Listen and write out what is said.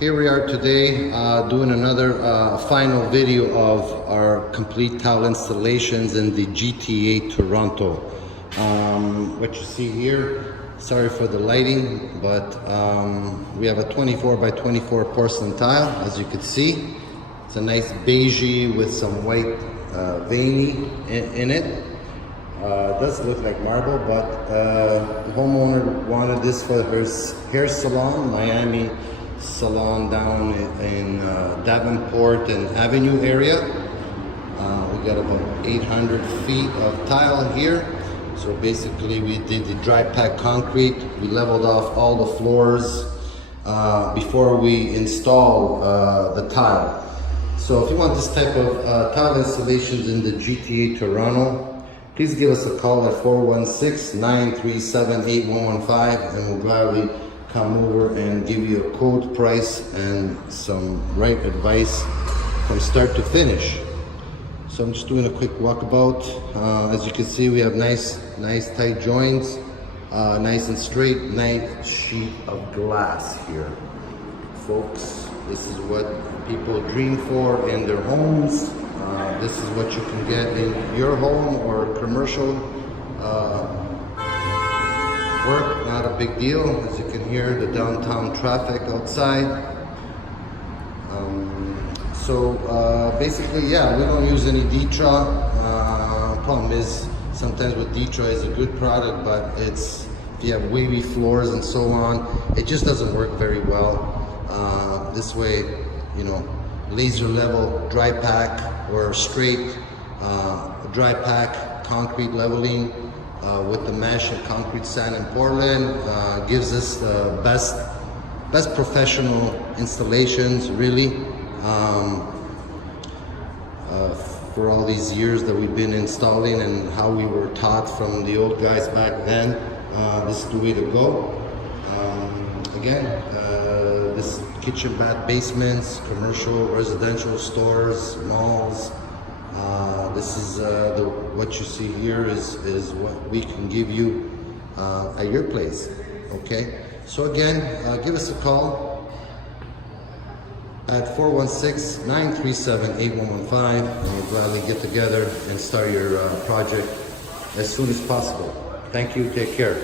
Here we are today doing another final video of our complete tile installations in the GTA Toronto. What you see here, sorry for the lighting, but we have a 24 by 24 porcelain tile, as you can see. It's a nice beigey with some white veiny in it. It does look like marble, but the homeowner wanted this for her hair salon, Miami salon down in Davenport and Avenue area. We got about 800 feet of tile here. So basically we did the dry pack concrete. We leveled off all the floors before we install the tile. So if you want this type of tile installations in the GTA Toronto, please give us a call at 416-937-8115 and we'll gladly come over and give you a quote, price, and some right advice from start to finish. So I'm just doing a quick walkabout. As you can see, we have nice tight joints, nice and straight, nice sheet of glass here. Folks, this is what people dream for in their homes. This is what you can get in your home or commercial work. Not a big deal. As you can hear the downtown traffic outside. Basically, yeah, we don't use any Detra. Problem is, sometimes with Detra is a good product, but it's, if you have wavy floors and so on, it just doesn't work very well. This way, you know, laser level dry pack or straight dry pack concrete leveling with the mesh and concrete, sand, and Portland gives us the best professional installations, really. For all these years that we've been installing and how we were taught from the old guys back then, this is the way to go. Again, this kitchen, bath, basements, commercial, residential stores, malls. This is what you see here is what we can give you at your place. Okay, so again, give us a call at 416-937-8115 and we'll gladly get together and start your project as soon as possible. Thank you, take care.